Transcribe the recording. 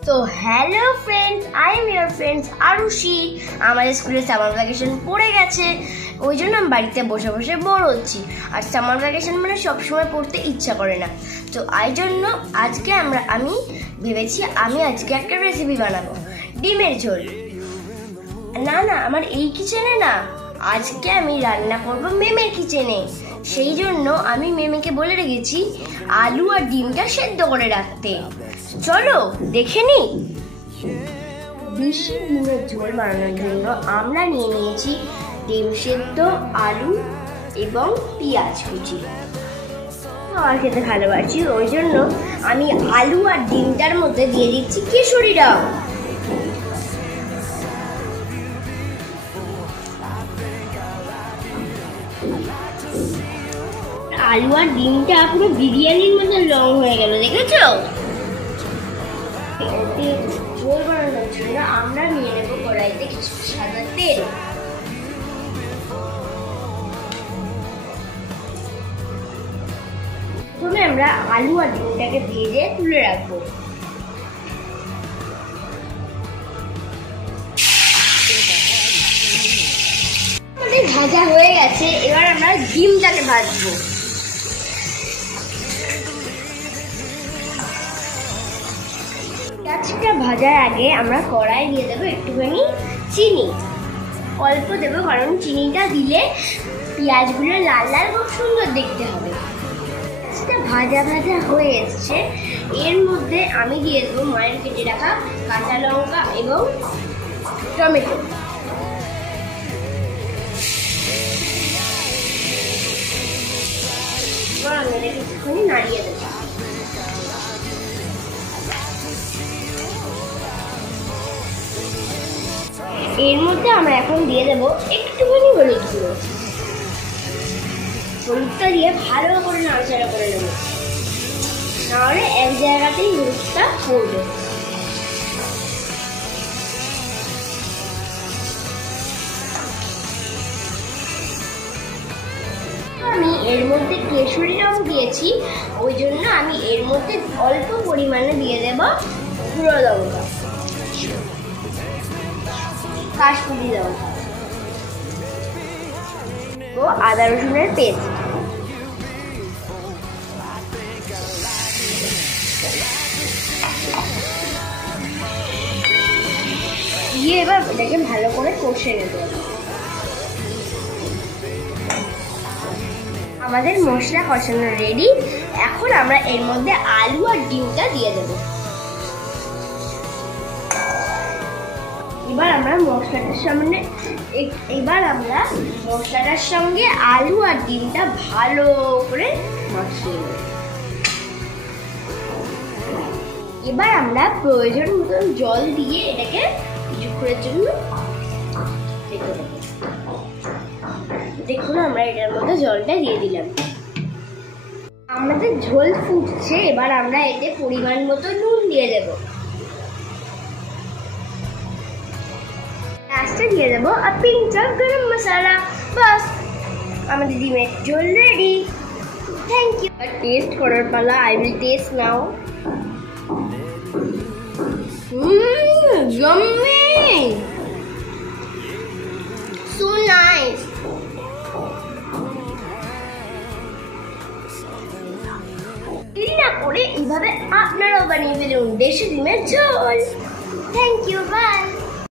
তো hello friends, I am your friends Arushi. আমাদের স্কুলে সামার ভ্যাকেশন পড়ে গেছে, ওই জন্য আমি বাড়িতে বসে বসে বোর হচ্ছি। আর সামার ভ্যাকেশন মানে সবসময় পড়তে ইচ্ছা করে না, তো এই জন্য আজকে আমি ভেবেছি আমি আজকে একটা রেসিপি বানাবো, ডিমের ঝোল। না না, আমার এই কিচেনে না, আজকে আমি রান্না করব মেমের কিচেনে। সেই জন্য আমি মেমেকে বলে রেখেছি আলু আর ডিমটা সেদ্ধ করে রাখতে। চলো দেখে নি। বেশি ডিমের ঝোল বানানোর জন্য আমরা নিয়ে নিয়েছি ডিম সেদ্ধ, আলু এবং পেঁয়াজ কুচি। আমার খেতে ভালোবাসি, ওই জন্য আমি আলু আর ডিমটার মধ্যে দিয়ে দিচ্ছি কেশরি রং। আলু আর ডিমটা পুরো বিরিয়ানির মতো রং হয়ে গেল, দেখেছো? ঝোল বানানোর জন্য আমরা নিয়ে নেব কড়াইতে কিছু সাদা তেল। প্রথমে আমরা আলু আর ডিমটাকে ভেজে তুলে রাখবো। ভাজা হয়ে গেছে, এবার আমরা ডিমটাকে ভাজবো। পেঁয়াজটা ভাজার আগে আমরা কড়াই দিয়ে দেবো একটুখানি চিনি, অল্প দেবো, কারণ চিনিটা দিলে পেঁয়াজগুলো লাল লাল খুব সুন্দর দেখতে হবে। পেঁয়াজটা ভাজা ভাজা হয়ে এসছে, এর মধ্যে আমি দিয়ে দেবো মায়ের কেটে রাখা কাঁচা লঙ্কা এবং টমেটো। আমি একটুখানি নাড়িয়ে দেবো। এর মধ্যে আমরা এখন দিয়ে দেবো একটুখানি হলুদ গুঁড়ো। হলুদটা দিয়ে ভালো করে নাড়াচাড়া করে নেবো, নাহলে এক জায়গাতেই হলুদটা পড়বে। আমি এর মধ্যে কেশরি রং দিয়েছি, ওই জন্য আমি এর মধ্যে অল্প পরিমাণে দিয়ে দেব গুঁড়ো লঙ্কা, কাশ্মীরি লঙ্কা ও আদা রসুনের পেস্ট। দিয়ে এবার এটাকে ভালো করে কষে নেব। আমাদের মশলা কষানো রেডি। এখন আমরা এর মধ্যে আলু আর ডিমটা দিয়ে দেব। এবার আমরা মশলাটার সঙ্গে আলু আর ডিমটা ভালো করে মাখিয়ে নেব। এবার আমরা প্রয়োজন মতন জল দিয়ে এটাকে কিছুক্ষণের জন্য রেখে দেব। দেখুন, আমরা এটার মধ্যে জলটা দিয়ে দিলাম। আমাদের ঝোল ফুটছে, এবার আমরা এতে পরিমাণ মতো নুন দিয়ে দেব। লাস্টে দিয়ে দেবো পিঞ্চ অফ গরম মশলা। বাস, আমাদের ডিমের ঝোল রেডি। Thank you. টেস্ট করার পালা। I will test now. Yummy! So nice! দেরি না করে এইভাবে আপনারাও বানিয়ে ফেলুন দেশি ডিমের ঝোল। Thank you, by.